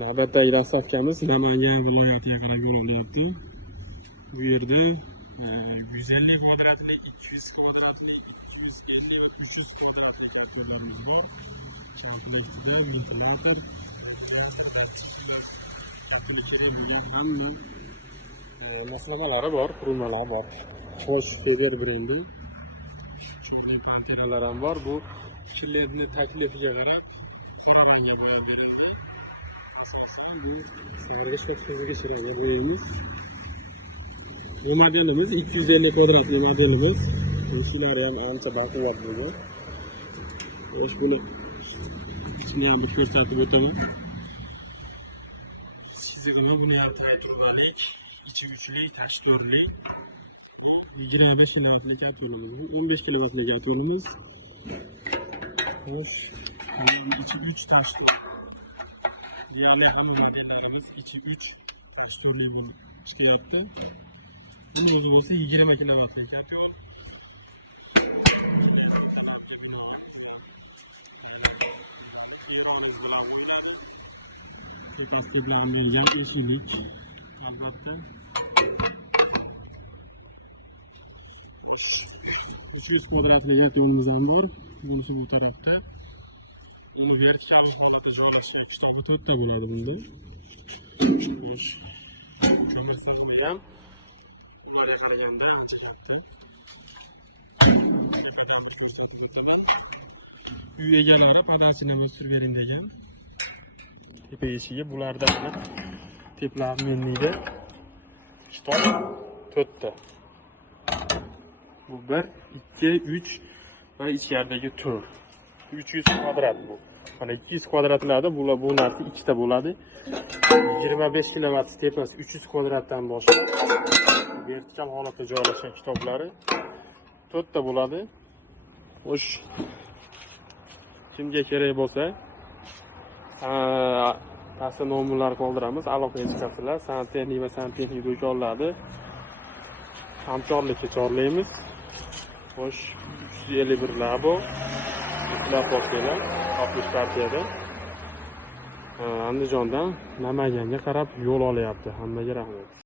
Navbatdagi dastlabkamiz Namangan viloyatiga qarab yo'nalinyapti. Bu yerda 150 kvadratli, 200 kvadratli, 250 va 300 kvadratli uylarimiz bor. Komplektida ventilyator, hamma moslamalari bor, qurilmalar bor. Xo'sh, Feber brendi. Chunli panteralar ham bor. Bu klientning taklifiga qarab qora rangga bo'yab berildi. Asosan bu sarg'ish va qizilga chiroyli bo'yamiz. Bu modelimiz 250 kvadratli modelimiz. Shular ham ancha baquvvat bo'lgan. Xo'sh, buni ichini ham bir ko'rsatib o'taman. Chizig'ini buni ham turmalik, ichi uchli, tashi to'rli. Bu 25 kilovatlik kartonimiz. Bu 15 kilovatlik kartonimiz. Xo'sh, ichi 3 tashi to'rli. Ya'ni hamma modellarimiz ichi 3 tashi to'rli bo'lib chiqyapti. Bunun o'zi bo'lsa 20 kilovatlik karton. Pastki bilan ham eshiklik albatta. 300 kvadratli kartonimiz ham bor. Bunisi bu tarafda. Uni vertikal holatda joylashish kitobi 4 ta bo'ladi bunda. Xo'sh. Ko'mirsiz ham ularga qaraganda ancha katta. Uy egalari podachini surib bering degan. Tepa eshigi bularda teplar menida kitob 4 ta. Bu 1, 2, 3 va ichkaridagi 4. 300 kvadrat bu. Mana 200 kvadratlarda bu narsa ikkita bo'ladi. 25 kilovat tepasi 300 kvadratdan boshlab vertikal holatda joylashgan kitoblari 4 ta bo'ladi. Xo'sh. Kimga kerak bo'lsa, pastda nomerlarni qoldiramiz. Aloqaga chiqasizlar. Santexnik va santexnik do'konlarida hamkorlikka chorlaymiz. Xo'sh, 351 labo. Sizlar bo'lsanglar, Topish partiyada Andijondan Namanganga qarab yo'l olyapti. Hammaga rahmat.